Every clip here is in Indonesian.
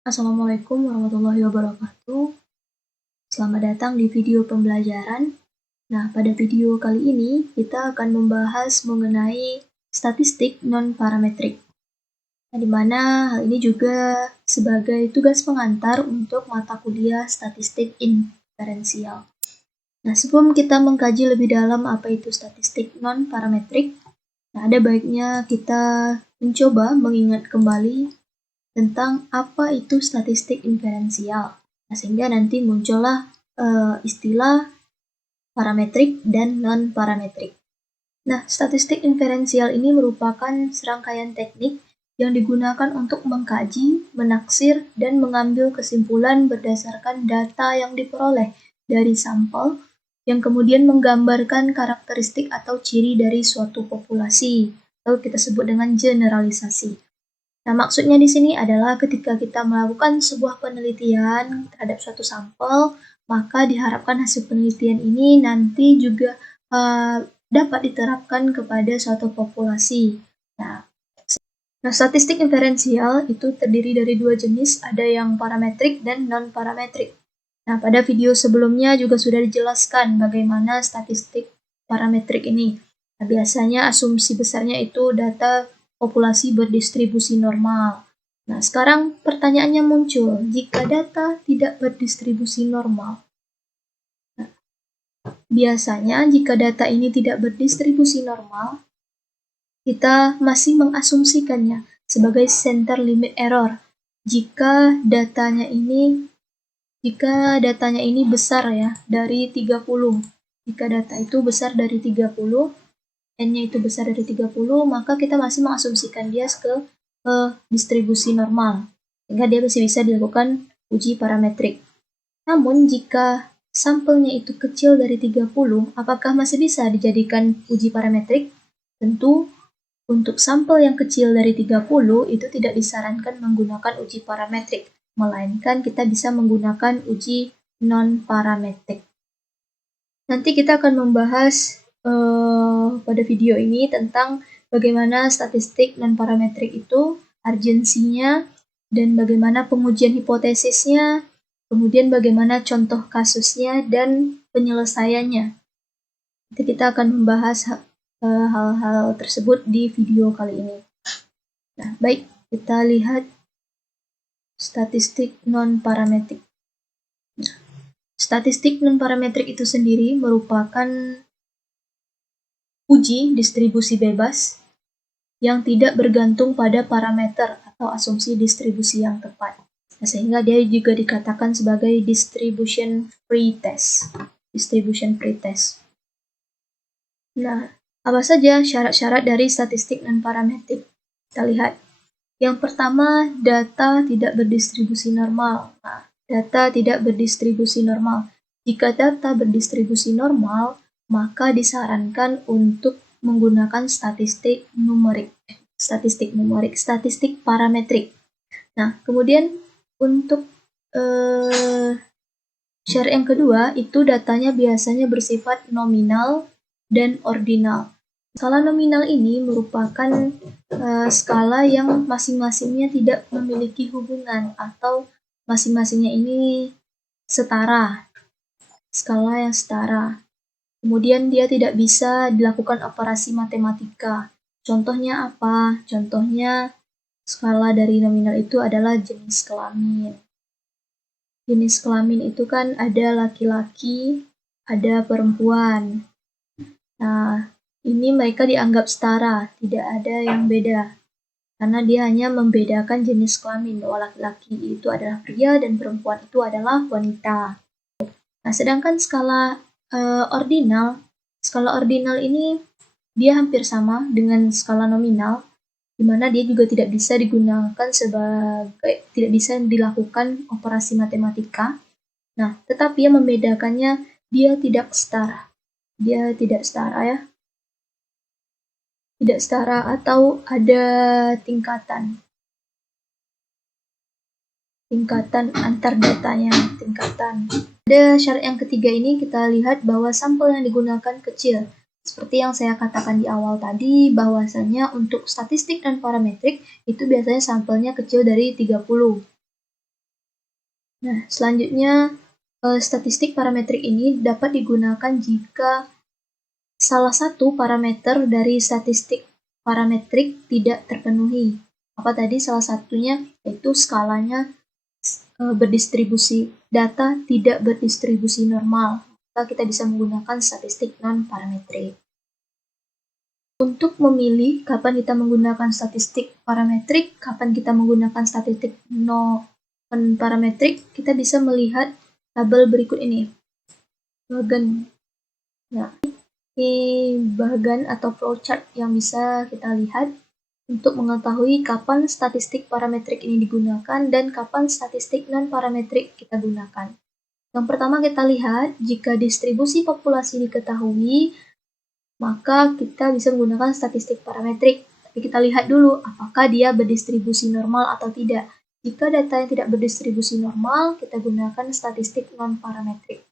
Assalamualaikum warahmatullahi wabarakatuh. Selamat datang di video pembelajaran. Nah, pada video kali ini kita akan membahas mengenai statistik non-parametrik. Nah, di mana hal ini juga sebagai tugas pengantar untuk mata kuliah statistik inferensial. Nah, sebelum kita mengkaji lebih dalam apa itu statistik non-parametrik, nah ada baiknya kita mencoba mengingat kembali tentang apa itu statistik inferensial. Nah, sehingga nanti muncullah istilah parametrik dan non-parametrik. Nah, statistik inferensial ini merupakan serangkaian teknik yang digunakan untuk mengkaji, menaksir, dan mengambil kesimpulan berdasarkan data yang diperoleh dari sampel yang kemudian menggambarkan karakteristik atau ciri dari suatu populasi, atau kita sebut dengan generalisasi. Nah, maksudnya di sini adalah ketika kita melakukan sebuah penelitian terhadap suatu sampel, maka diharapkan hasil penelitian ini nanti juga dapat diterapkan kepada suatu populasi. Nah, statistik inferensial itu terdiri dari dua jenis, ada yang parametrik dan non-parametrik. Nah, pada video sebelumnya juga sudah dijelaskan bagaimana statistik parametrik ini. Nah, biasanya asumsi besarnya itu data populasi berdistribusi normal. Nah, sekarang pertanyaannya muncul, jika data tidak berdistribusi normal, biasanya jika data ini tidak berdistribusi normal, kita masih mengasumsikannya sebagai center limit error jika datanya ini besar ya dari 30. Jika data itu besar dari 30, N-nya itu besar dari 30, maka kita masih mengasumsikan dia ke distribusi normal, sehingga dia masih bisa dilakukan uji parametrik. Namun jika sampelnya itu kecil dari 30, apakah masih bisa dijadikan uji parametrik? Tentu untuk sampel yang kecil dari 30 itu tidak disarankan menggunakan uji parametrik, melainkan kita bisa menggunakan uji non-parametrik. Nanti kita akan membahas pada video ini tentang bagaimana statistik non-parametrik itu, urgensinya, dan bagaimana pengujian hipotesisnya, kemudian bagaimana contoh kasusnya dan penyelesaiannya. Nanti kita akan membahas hal-hal tersebut di video kali ini. Nah, baik, kita lihat statistik non-parametrik. Nah, statistik non-parametrik itu sendiri merupakan uji distribusi bebas yang tidak bergantung pada parameter atau asumsi distribusi yang tepat. Nah, sehingga dia juga dikatakan sebagai distribution free test. Distribution free test. Nah, apa saja syarat-syarat dari statistik non-parametrik? Kita lihat. Yang pertama, data tidak berdistribusi normal. Nah, data tidak berdistribusi normal. Jika data berdistribusi normal, maka disarankan untuk menggunakan statistik parametrik. Nah, kemudian untuk syarat yang kedua, itu datanya biasanya bersifat nominal dan ordinal. Skala nominal ini merupakan skala yang masing-masingnya tidak memiliki hubungan atau masing-masingnya ini setara. Skala yang setara. Kemudian dia tidak bisa dilakukan operasi matematika. Contohnya apa? Contohnya skala dari nominal itu adalah jenis kelamin. Jenis kelamin itu kan ada laki-laki, ada perempuan. Nah, ini mereka dianggap setara, tidak ada yang beda. Karena dia hanya membedakan jenis kelamin, bahwa laki-laki itu adalah pria dan perempuan itu adalah wanita. Nah, sedangkan skala ordinal ini dia hampir sama dengan skala nominal, di mana dia juga tidak bisa dilakukan operasi matematika. Nah, tetapi yang membedakannya dia tidak setara. Dia tidak setara ya. Tidak setara atau ada tingkatan antar datanya, Ada syarat yang ketiga ini kita lihat bahwa sampel yang digunakan kecil. Seperti yang saya katakan di awal tadi, bahwasannya untuk statistik dan parametrik itu biasanya sampelnya kecil dari 30. Nah, selanjutnya statistik parametrik ini dapat digunakan jika salah satu parameter dari statistik parametrik tidak terpenuhi. Apa tadi salah satunya? Yaitu skalanya berdistribusi data tidak berdistribusi normal. Maka kita bisa menggunakan statistik non-parametrik. Untuk memilih kapan kita menggunakan statistik parametrik, kapan kita menggunakan statistik non-parametrik, kita bisa melihat tabel berikut ini. Bagan. Nah, ini bagan atau flowchart yang bisa kita lihat untuk mengetahui kapan statistik parametrik ini digunakan dan kapan statistik non-parametrik kita gunakan. Yang pertama kita lihat, jika distribusi populasi diketahui, maka kita bisa menggunakan statistik parametrik. Tapi kita lihat dulu, apakah dia berdistribusi normal atau tidak. Jika data yang tidak berdistribusi normal, kita gunakan statistik non-parametrik.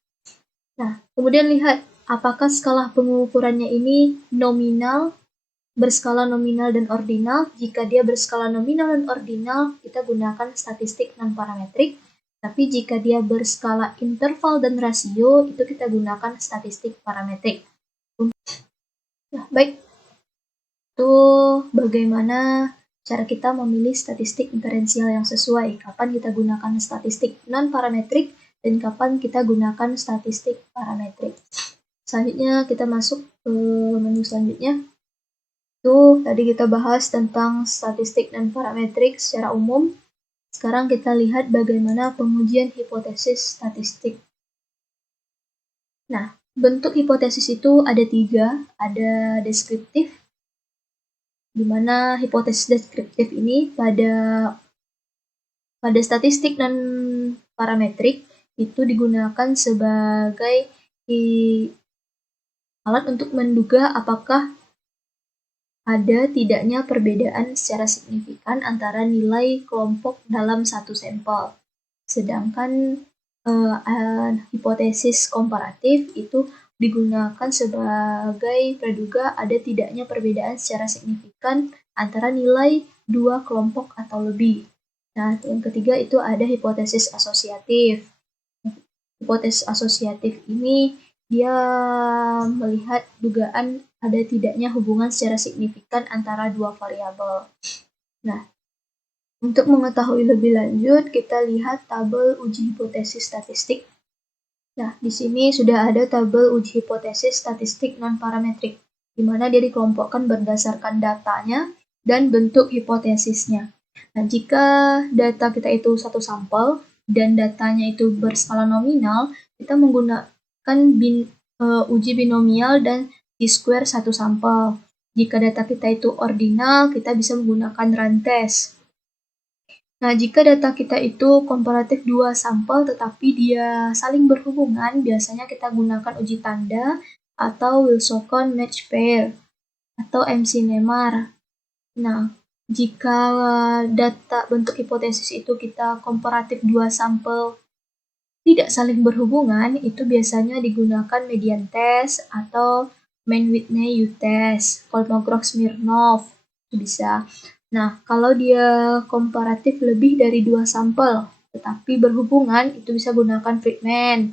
Nah, kemudian lihat, apakah skala pengukurannya ini nominal, berskala nominal dan ordinal. Jika dia berskala nominal dan ordinal, kita gunakan statistik non-parametrik. Tapi jika dia berskala interval dan rasio, itu kita gunakan statistik parametrik. Nah, baik. Itu bagaimana cara kita memilih statistik inferensial yang sesuai. Kapan kita gunakan statistik non-parametrik dan kapan kita gunakan statistik parametrik. Selanjutnya kita masuk ke menu selanjutnya. Itu tadi kita bahas tentang statistik dan parametrik secara umum. Sekarang kita lihat bagaimana pengujian hipotesis statistik. Nah, bentuk hipotesis itu ada 3, ada deskriptif, di mana hipotesis deskriptif ini pada statistik dan parametrik itu digunakan sebagai alat untuk menduga apakah ada tidaknya perbedaan secara signifikan antara nilai kelompok dalam satu sampel. Sedangkan hipotesis komparatif itu digunakan sebagai praduga ada tidaknya perbedaan secara signifikan antara nilai dua kelompok atau lebih. Nah, yang ketiga itu ada hipotesis asosiatif. Hipotesis asosiatif ini dia melihat dugaan ada tidaknya hubungan secara signifikan antara dua variabel. Nah, untuk mengetahui lebih lanjut, kita lihat tabel uji hipotesis statistik. Nah, di sini sudah ada tabel uji hipotesis statistik non-parametrik, di mana dia dikelompokkan berdasarkan datanya dan bentuk hipotesisnya. Nah, jika data kita itu satu sampel dan datanya itu berskala nominal, kita menggunakan uji binomial dan t-square satu sampel. Jika data kita itu ordinal, kita bisa menggunakan rantes. Nah, jika data kita itu komparatif dua sampel tetapi dia saling berhubungan, biasanya kita gunakan uji tanda atau Wilson match pair atau MC-Neymar. Nah, jika data bentuk hipotesis itu kita komparatif dua sampel tidak saling berhubungan, itu biasanya digunakan median test atau Mann-Whitney U-test, Kolmogorov-Smirnov, itu bisa. Nah, kalau dia komparatif lebih dari dua sampel, tetapi berhubungan, itu bisa gunakan Friedman.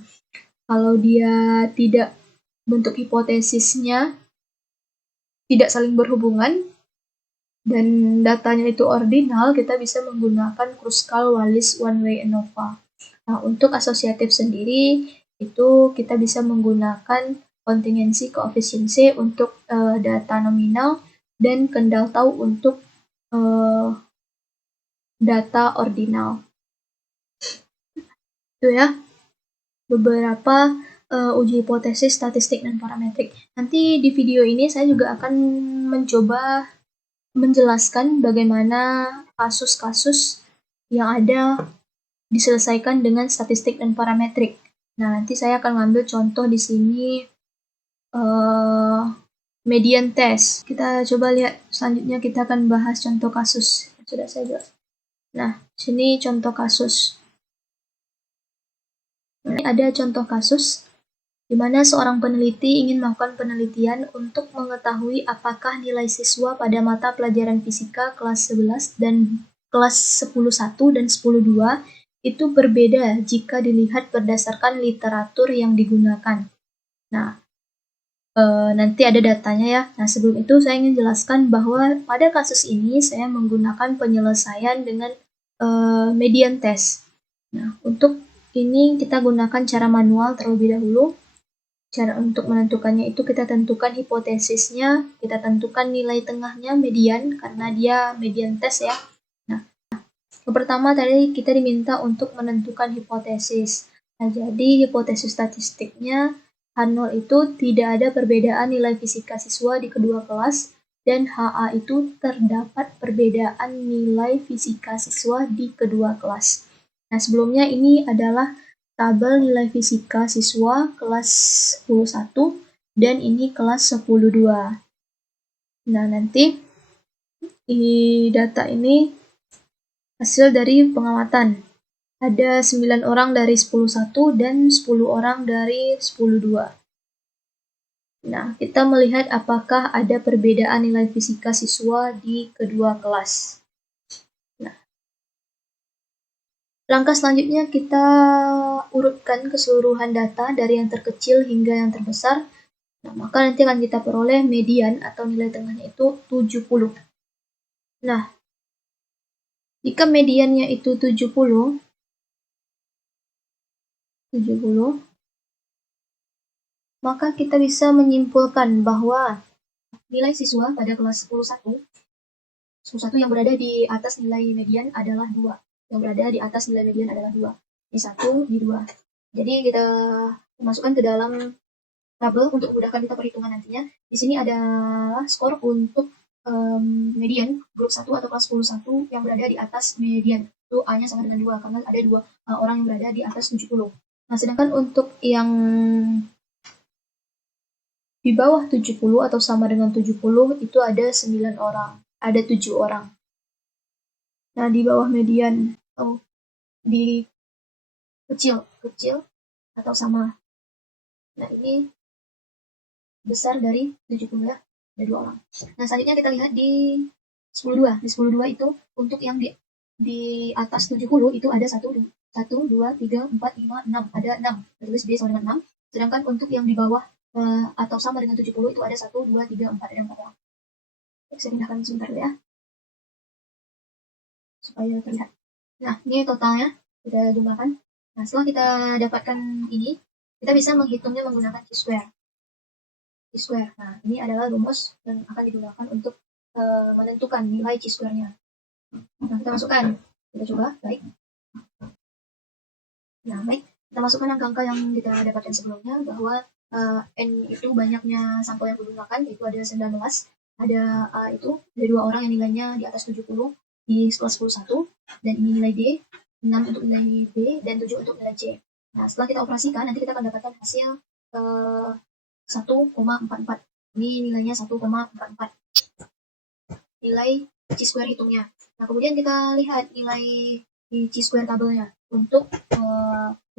Kalau dia tidak, bentuk hipotesisnya tidak saling berhubungan, dan datanya itu ordinal, kita bisa menggunakan Kruskal-Wallis one-way ANOVA. Nah, untuk asosiatif sendiri, itu kita bisa menggunakan kontingensi koefisiensi untuk data nominal dan Kendall tahu untuk data ordinal. Itu ya, beberapa uji hipotesis statistik dan parametrik. Nanti di video ini saya juga akan mencoba menjelaskan bagaimana kasus-kasus yang ada diselesaikan dengan statistik dan parametrik. Nah, nanti saya akan ngambil contoh di sini median test. Kita coba lihat selanjutnya, kita akan bahas contoh kasus. Sudah saya jelas. Nah, sini contoh kasus. Ini ada contoh kasus di mana seorang peneliti ingin melakukan penelitian untuk mengetahui apakah nilai siswa pada mata pelajaran fisika kelas 11 dan kelas 10.1 dan 10.2 itu berbeda jika dilihat berdasarkan literatur yang digunakan. Nah, nanti ada datanya ya. Nah, sebelum itu saya ingin jelaskan bahwa pada kasus ini saya menggunakan penyelesaian dengan median test. Nah, untuk ini kita gunakan cara manual terlebih dahulu. Cara untuk menentukannya itu kita tentukan hipotesisnya, kita tentukan nilai tengahnya median karena dia median test ya. Nah, yang pertama tadi kita diminta untuk menentukan hipotesis. Nah, jadi hipotesis statistiknya H0 itu tidak ada perbedaan nilai fisika siswa di kedua kelas, dan HA itu terdapat perbedaan nilai fisika siswa di kedua kelas. Nah, sebelumnya ini adalah tabel nilai fisika siswa kelas 10.1 dan ini kelas 10.2. Nah, nanti di data ini hasil dari pengamatan. Ada 9 orang dari 10.1 dan 10 orang dari 10.2. Nah, kita melihat apakah ada perbedaan nilai fisika siswa di kedua kelas. Langkah selanjutnya kita urutkan keseluruhan data dari yang terkecil hingga yang terbesar. Nah, maka nanti akan kita peroleh median atau nilai tengahnya itu 70. Nah, jika mediannya itu 70, maka kita bisa menyimpulkan bahwa nilai siswa pada kelas 10.1 yang berada di atas nilai median adalah 2. Yang berada di atas nilai median adalah 2. Di 1, di 2. Jadi kita masukkan ke dalam tabel untuk memudahkan kita perhitungan nantinya. Di sini adalah skor untuk median grup 1 atau kelas 10.1 yang berada di atas median. Itu A-nya sama dengan 2 karena ada 2 orang yang berada di atas 70. Nah, sedangkan untuk yang di bawah 70 atau sama dengan 70 itu ada 9 orang. Ada 7 orang. Nah, di bawah median atau di kecil atau sama. Nah, ini besar dari 70 ya, ada 2 orang. Nah, selanjutnya kita lihat di 10.2. Di 10.2 itu untuk yang di atas 70 itu ada 1, 2, 3, 4, 5, 6. Ada 6. Tertulis B sama dengan 6. Sedangkan untuk yang di bawah atau sama dengan 70 itu ada 1, 2, 3, 4. Ada 4 orang. Saya pindahkan sebentar ya, supaya terlihat. Nah, ini totalnya kita jumlahkan. Nah, setelah kita dapatkan ini, kita bisa menghitungnya menggunakan chi-square. Nah, ini adalah rumus yang akan digunakan untuk menentukan nilai chi-square-nya. Nah, kita masukkan. Kita coba, baik. Nah, baik. Kita masukkan angka-angka yang kita dapatkan sebelumnya, bahwa N itu banyaknya sampel yang digunakan, yaitu ada 19. Ada A itu, ada 2 orang yang nilainya di atas 70 di kelas 10.1, dan ini nilai D, 6 untuk nilai B, dan 7 untuk nilai C. Nah, setelah kita operasikan, nanti kita akan dapatkan hasil 1,44. Ini nilainya 1,44. Nilai chi-square hitungnya. Nah, kemudian kita lihat nilai di chi-square tabelnya untuk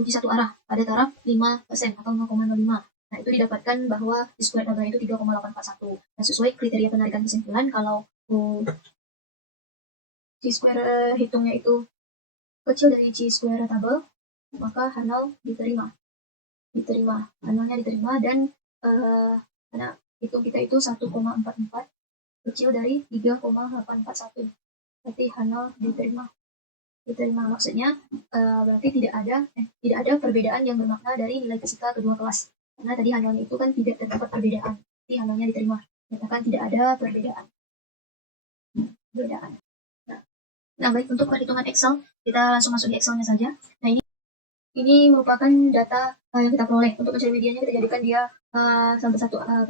uji satu arah pada taraf 5% atau 0,05. Nah, itu didapatkan bahwa chi-square tabelnya itu 3,841. Nah, sesuai kriteria penarikan kesimpulan, kalau chi-square hitungnya itu kecil dari chi-square tabel, maka H0 diterima. H0-nya diterima, dan karena hitung kita itu 1,44 kecil dari 3,841. Berarti H0 diterima. Maksudnya berarti tidak ada perbedaan yang bermakna dari nilai fisika kedua kelas. Karena tadi H0 itu kan tidak terdapat perbedaan. Jadi H0-nya diterima. Katakan tidak ada perbedaan. Nah, baik, untuk perhitungan Excel, kita langsung masuk di Excel-nya saja. Nah, ini merupakan data yang kita peroleh. Untuk mencari mediannya, kita jadikan dia sampai satu arah.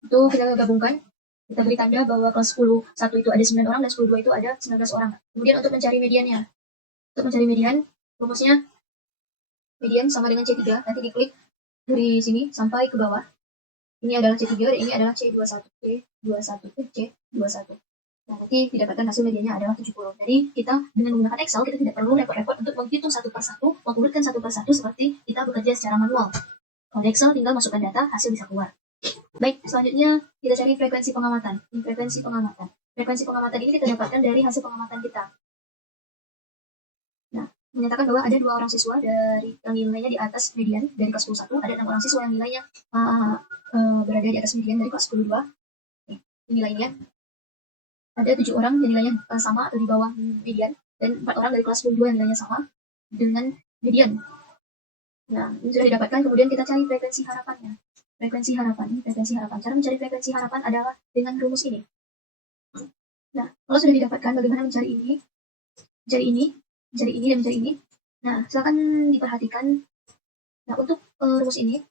Itu kita gabungkan. Kita beri tanda bahwa kelas 10.1 itu ada 9 orang dan 10.2 itu ada 19 orang. Kemudian untuk mencari mediannya. Untuk mencari median, rumusnya median sama dengan C3. Nanti diklik dari sini sampai ke bawah. Ini adalah C3 dan ini adalah C21. C21. Nah, nanti didapatkan hasil mediannya adalah 70. Jadi kita dengan menggunakan Excel, kita tidak perlu repot-repot untuk menghitung satu persatu, mengurutkan satu persatu seperti kita bekerja secara manual. Kalau di Excel tinggal masukkan data, hasil bisa keluar. Baik, selanjutnya kita cari frekuensi pengamatan. Frekuensi pengamatan ini kita dapatkan dari hasil pengamatan kita. Nah, menyatakan bahwa ada 2 orang siswa dari yang nilainya di atas median dari kelas 10 1, ada 6 orang siswa yang nilainya berada di atas median dari kelas 10 2. Nilainya ada 7 orang yang nilainya sama atau di bawah median, dan 4 orang dari kelas 10 2 yang nilainya sama dengan median. Nah, ini sudah didapatkan, kemudian kita cari frekuensi harapannya. Frekuensi harapan. Cara mencari frekuensi harapan adalah dengan rumus ini. Nah, kalau sudah didapatkan, bagaimana mencari ini? Mencari ini, dan mencari ini. Nah, silakan diperhatikan. Nah, untuk rumus ini,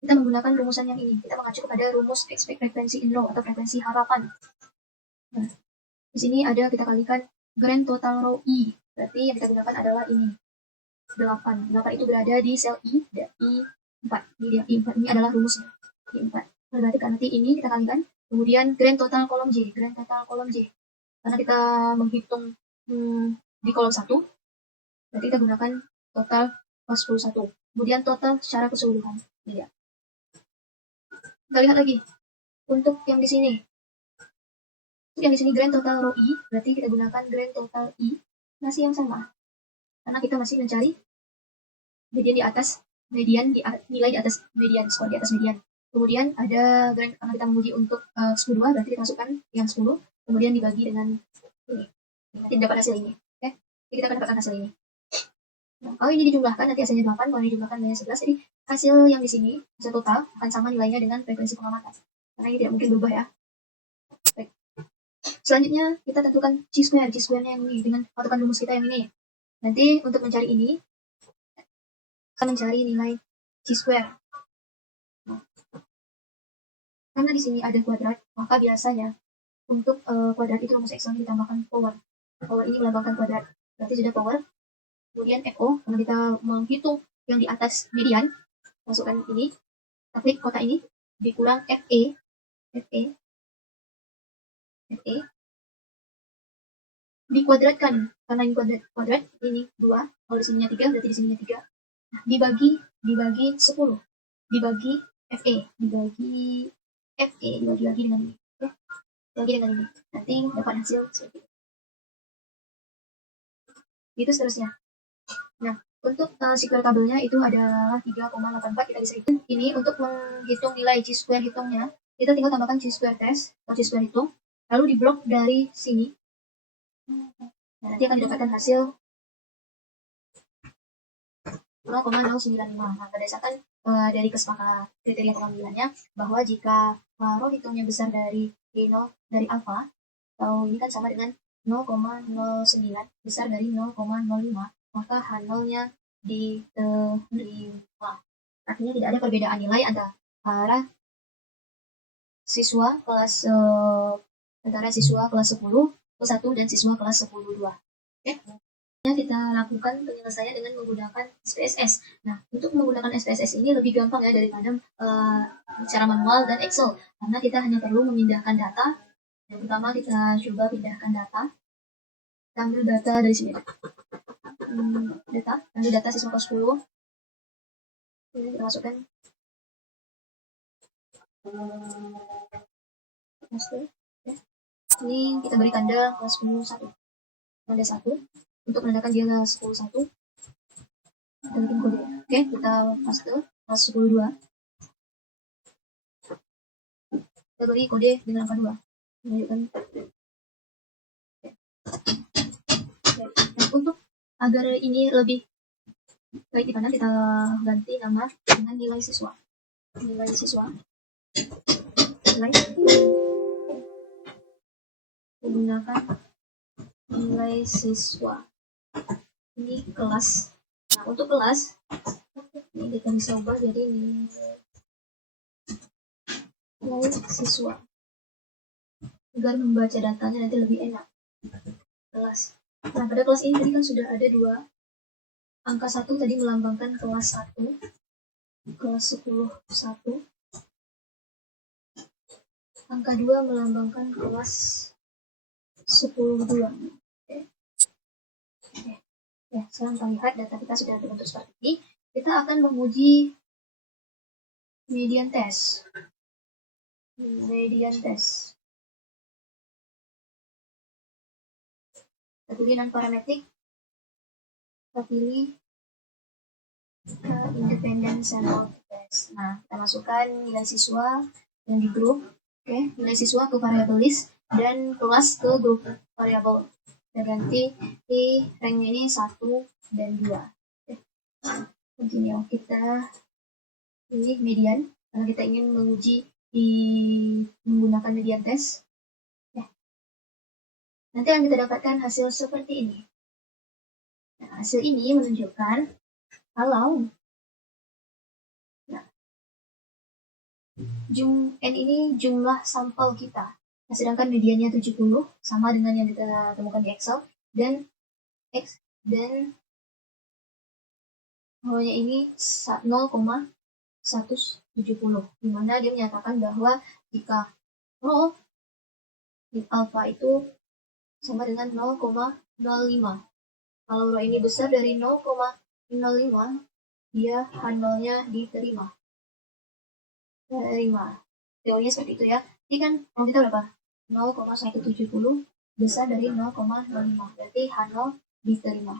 kita menggunakan rumusan yang ini. Kita mengacu kepada rumus expect frequency in row atau frekuensi harapan. Nah, di sini ada kita kalikan grand total row I. Berarti yang kita gunakan adalah ini. 8. 8 itu berada di sel I, I4. I4 ini adalah rumusnya. I4. Berarti nanti ini kita kalikan. Kemudian grand total kolom J. Karena kita menghitung di kolom 1, berarti kita gunakan total kelas 10 1. Kemudian total secara keseluruhan. Iya. Kita lihat lagi. Untuk yang di sini. Grand total row I, berarti kita gunakan grand total I. Masih yang sama. Karena kita masih mencari median di atas median, nilai di atas median, skor di atas median. Kemudian ada grand, karena kita menguji untuk 10 2, berarti kita masukkan yang 10, kemudian dibagi dengan ini. Nanti dapat hasil ini. Oke, jadi kita akan dapatkan hasil ini. Nah, kalau ini dijumlahkan, nanti hasilnya 8, kalau ini dijumlahkan nilainya 11, jadi hasil yang di sini, hasil total, akan sama nilainya dengan frekuensi pengamatan. Karena ini tidak mungkin berubah ya. Baik. Selanjutnya, kita tentukan C-square. C-square-nya yang ini, dengan patokan rumus kita yang ini. Nanti, untuk mencari ini, kita mencari nilai C-square. Nah, karena di sini ada kuadrat, maka biasanya, untuk kuadrat itu rumus Excel ditambahkan power. Power ini melambangkan kuadrat. Berarti sudah power. Kemudian FO, karena kita menghitung yang di atas median, masukkan ini, kita klik kotak ini, dikurang FE, dikuadratkan, karena ini kuadrat, ini 2, kalau di sininya 3, berarti di sininya 3, dibagi 10, dibagi FE, dibagi lagi dengan ini, oke? Dibagi dengan ini, nanti dapat hasil seperti itu. Itu seterusnya. Nah, untuk sequel tabelnya itu adalah 3,84, kita bisa hitung. Ini untuk menghitung nilai C-square hitungnya, kita tinggal tambahkan C-square test atau C-square hitung, lalu diblok dari sini. Nah, nanti akan didapatkan hasil 0,095. Nah, berdasarkan dari kesepakatan kriteria pengambilannya, bahwa jika row hitungnya besar dari D0 dari alpha, atau ini kan sama dengan 0,09 besar dari 0,05, maka H0-nya diterima. Artinya tidak ada perbedaan nilai antara siswa kelas 10 1 dan siswa kelas 10 2. Oke? Kita lakukan penyelesaian dengan menggunakan SPSS. Nah, untuk menggunakan SPSS ini lebih gampang ya daripada secara manual dan Excel, karena kita hanya perlu memindahkan data. Yang pertama kita coba pindahkan data. Kita ambil data dari sini. Ambil data siswa kelas 10. Ini kita masukkan. Ini kita beri tanda kelas 10 1. Tanda 1. Untuk menandakan dia kelas 10 1. Kita bikin kode. Oke, kita paste kelas 10 2. Kita beri kode dengan angka 2. Menunjukkan. Untuk agar ini lebih baik dipandang, kita ganti nama dengan nilai siswa. Menggunakan nilai siswa. Ini kelas. Nah, untuk kelas ini kita bisa ubah jadi nilai siswa agar membaca datanya nanti lebih enak. Kelas. Nah, pada kelas ini tadi kan sudah ada 2 angka 1 tadi melambangkan kelas 1, kelas 10 1. Angka 2 melambangkan kelas 10 2. Oke. Ya, sekarang kita lihat data kita sudah terbentuk seperti ini. Kita akan menguji median test. Kita pilih non-parametric. kita pilih ke independent sample test. Nah, kita masukkan nilai siswa yang di grup, nilai siswa ke variable list dan kelas ke grup variable. Kita ganti di ranknya ini 1 dan 2. Continue. Kita pilih median karena kita ingin menguji menggunakan median test. Nanti akan kita dapatkan hasil seperti ini. Nah, hasil ini menunjukkan kalau N ini jumlah sampel kita, sedangkan mediannya 70, sama dengan yang kita temukan di Excel, dan X dan Y-nya ini 0,170, di mana dia menyatakan bahwa jika rho di alpha itu sama dengan 0,05. Kalau rho ini besar dari 0,05, dia H0-nya diterima. Teorinya seperti itu ya. Jadi kan kalau kita berapa? 0,170 besar dari 0,05. Berarti H0 diterima.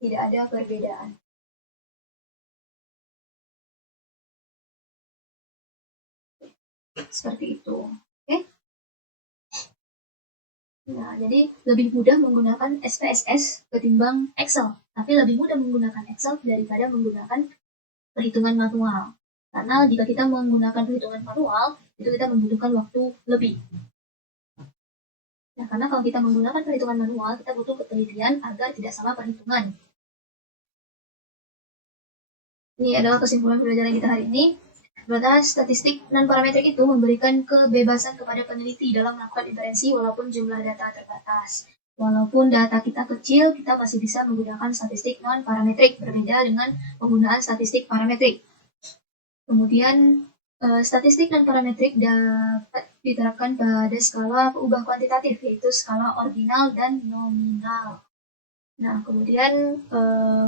Tidak ada perbedaan. Seperti itu. Oke? Nah, jadi lebih mudah menggunakan SPSS ketimbang Excel. Tapi lebih mudah menggunakan Excel daripada menggunakan perhitungan manual. Karena jika kita menggunakan perhitungan manual, itu kita membutuhkan waktu lebih. Nah, karena kalau kita menggunakan perhitungan manual, kita butuh ketelitian agar tidak salah perhitungan. Ini adalah kesimpulan pembelajaran kita hari ini. Data statistik non-parametrik itu memberikan kebebasan kepada peneliti dalam melakukan inferensi walaupun jumlah data terbatas. Walaupun data kita kecil, kita masih bisa menggunakan statistik non-parametrik, berbeda dengan penggunaan statistik parametrik. Kemudian, statistik non-parametrik dapat diterapkan pada skala ubah kuantitatif, yaitu skala ordinal dan nominal. Nah, kemudian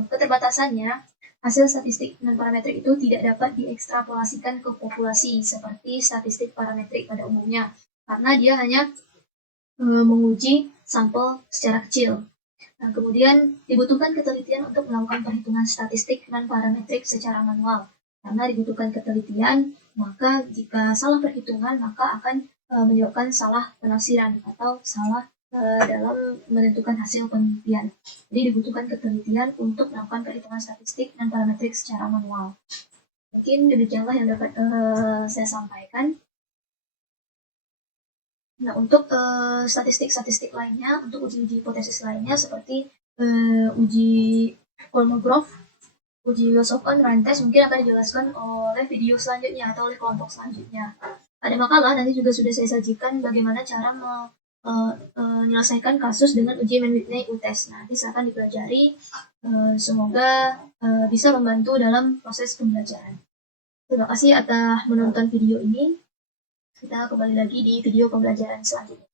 keterbatasannya, hasil statistik non-parametrik itu tidak dapat diekstrapolasikan ke populasi seperti statistik parametrik pada umumnya, karena dia hanya menguji sampel secara kecil. Nah, kemudian dibutuhkan ketelitian untuk melakukan perhitungan statistik non-parametrik secara manual. Karena dibutuhkan ketelitian, maka jika salah perhitungan, maka akan menyebabkan salah penafsiran atau salah dalam menentukan hasil penelitian. Jadi dibutuhkan ketelitian untuk melakukan perhitungan statistik dan parametrik secara manual. Mungkin demikianlah yang dapat saya sampaikan. Nah, untuk statistik-statistik lainnya, untuk uji-uji hipotesis lainnya seperti uji Kolmogorov, uji Wilson Rantes mungkin akan dijelaskan oleh video selanjutnya atau oleh kelompok selanjutnya. Pada makalah nanti juga sudah saya sajikan bagaimana cara menyelesaikan kasus dengan uji Mann-Whitney U-test. Nanti silakan dipelajari. Semoga bisa membantu dalam proses pembelajaran. Terima kasih atas menonton video ini. Kita kembali lagi di video pembelajaran selanjutnya.